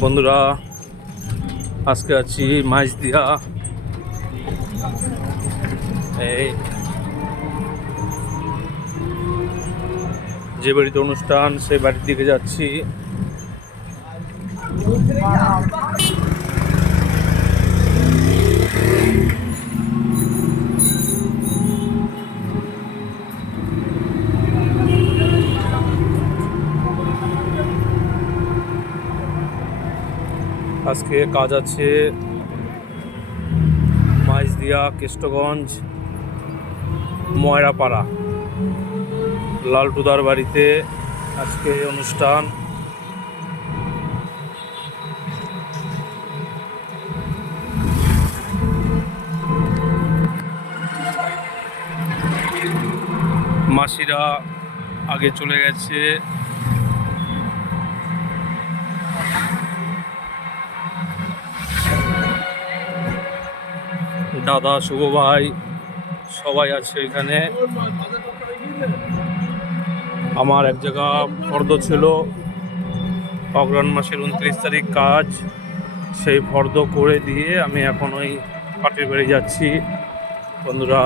বন্ধুরা, আজকে আছি মাইজদিয়া। এই যে বাড়িতে অনুষ্ঠান, সেই বাড়ির দিকে যাচ্ছি। আজকে কাজ আছে মাইজদিয়া, কেষ্টগঞ্জ, ময়রাপাড়া, লালটুদার বাড়িতে আজকে অনুষ্ঠান। মাসিরা আগে চলে গেছে। দাদা, শুভ ভাই সবাই আছে এখানে। আমার এক জায়গা ফর্দ ছিল, অগ্রহায়ণ মাসের 29 তারিখ কাজ, সেই ফর্দ করে দিয়ে আমি এখন ওই পাটির বাড়ি যাচ্ছি। বন্ধুরা,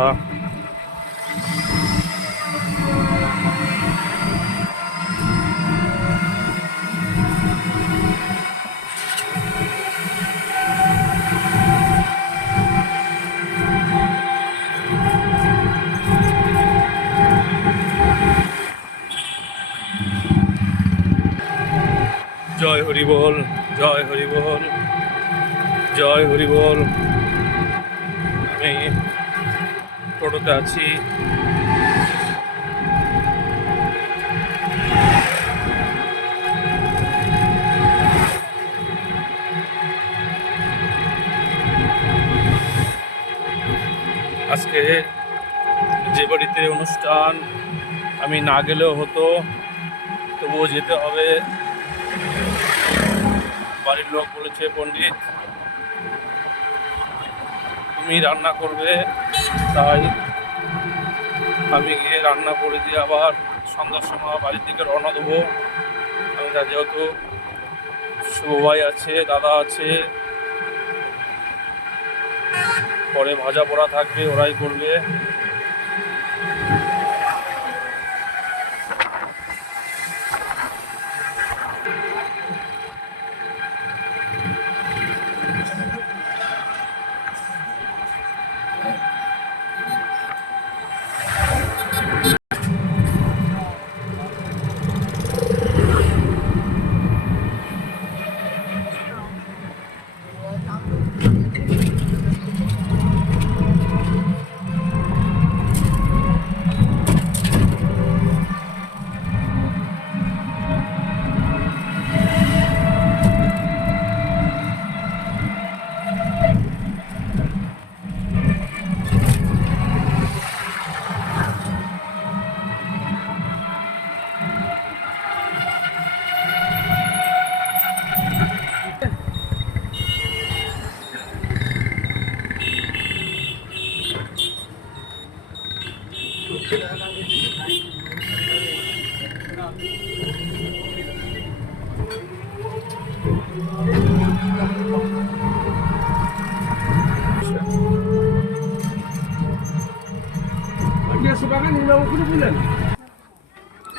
জয় হরি বল, জয় হরি বল, জয় হরি বল। আমি টোটোতে আছি। আজকে যে বাড়িতে অনুষ্ঠান, আমি না গেলেও হতো, তবুও যেতে হবে। বাড়ির লোক বলেছে, পণ্ডিত তুমি রান্না করবে, তাই আমি গিয়ে রান্না করে দিয়ে আবার সন্ধ্যার সময় বাড়ির দিকে রওনা দেবো। আমি যেহেতু শুভ ভাই আছে, দাদা আছে, পরে ভাজা পোড়া থাকবে, ওরাই করবে।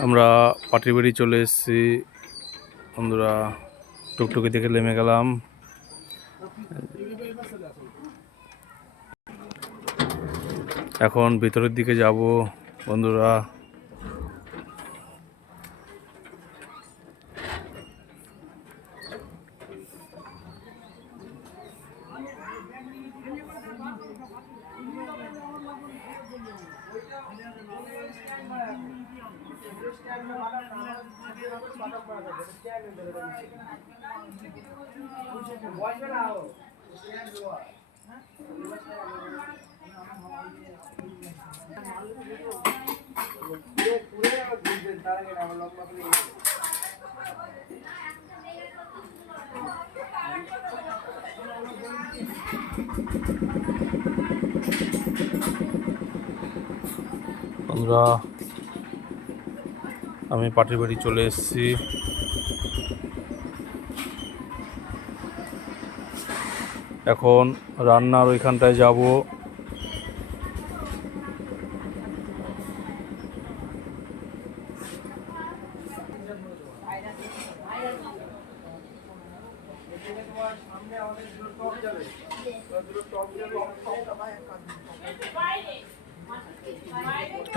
আমরা পাটির বাড়ি চলে এসেছি। বন্ধুরা, টুকটুকি দেখে নেমে গেলাম। এখন ভিতরের দিকে যাব। বন্ধুরা, আমি পাটির বাড়ি চলে এসেছি। এখন রান্নার ওইখানটায় যাব।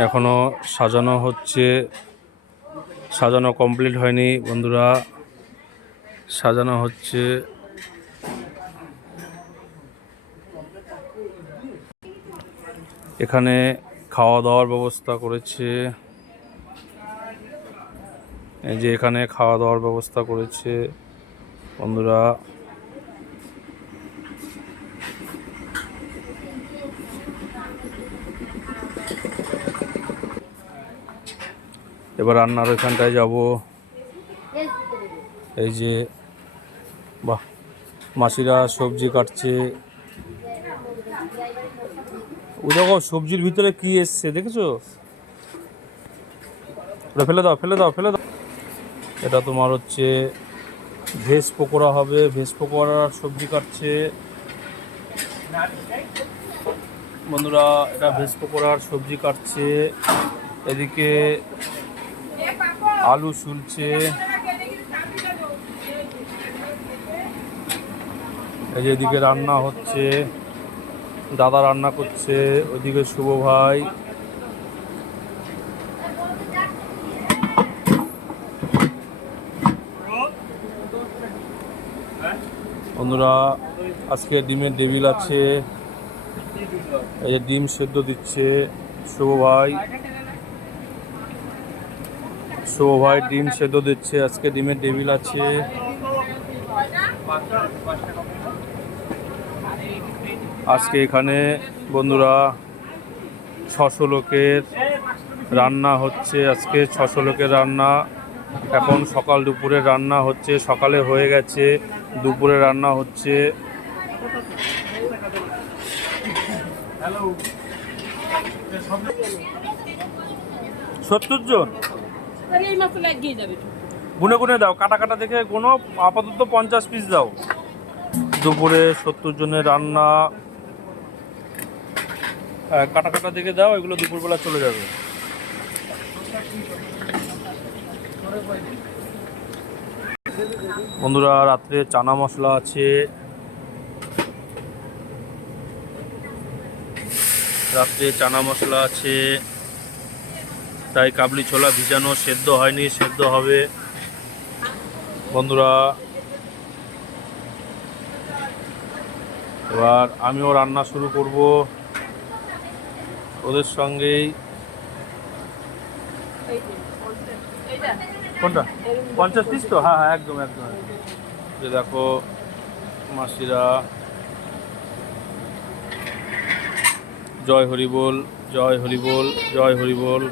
এখনো সাজানো হচ্ছে, সাজানো কমপ্লিট হয়নি বন্ধুরা, সাজানো হচ্ছে। এখানে খাওয়া দাওয়ার ব্যবস্থা করেছে, এই যে এখানে খাওয়া দাওয়ার ব্যবস্থা করেছে বন্ধুরা। এবার রান্নার ওইখানটায় যাব। এই যে বাহ, মাসিরা সবজি কাটছে। ওই দেখো সবজির ভিতরে কি এসছে দেখেছো? ওটা ফেলে দাও, ফেলে দাও, ফেলে দাও। এটা তোমার হচ্ছে ভেজ পকোড়া হবে, ভেজ পকোড়ার সবজি কাটছে বন্ধুরা। এটা ভেজ পকোড়ার সবজি কাটছে, এদিকে আলু ছুলছে, এই যে এদিকে রান্না হচ্ছে, দাদা রান্না করছে, ওইদিকে শুভ ভাই। বন্ধুরা আজকে ডিমের টেবিল আছে, এই যে ডিম সেদ্ধ দিচ্ছে শুভ ভাই। শুভ ভাই ডিম সেদ্ধ দিচ্ছে, আজকে ডিমের টেবিল আছে। আজকে এখানে বন্ধুরা 600 লোকের রান্না হচ্ছে, আজকে 600 লোকের রান্না। এখন সকাল দুপুরের রান্না হচ্ছে, সকালে হয়ে গেছে, দুপুরে রান্না হচ্ছে। 70 জন গুনে গুনে দাও, কাটা কাটা দেখে কোনো আপাতত 50 পিস দাও। দুপুরে 70 জনের রান্না, কাটা কাটা দেখে দাও, এগুলো দুপুরবেলা চলে যাবে। বন্ধুরা রাত্রে চানা মশলা আছে, রাত্রে চানা মশলা আছে, তাই কাবলি ছোলা ভিজানো, সেদ্ধ হয়নি, সেদ্ধ হবে বন্ধুরা। এবার আমিও রান্না শুরু করব ওদের সঙ্গেই। কোনটা 50 পিস তো? হ্যাঁ হ্যাঁ, একদম একদম। যে দেখো মাসিরা, জয় হরি বল, জয় হরি বল, জয় হরি বল।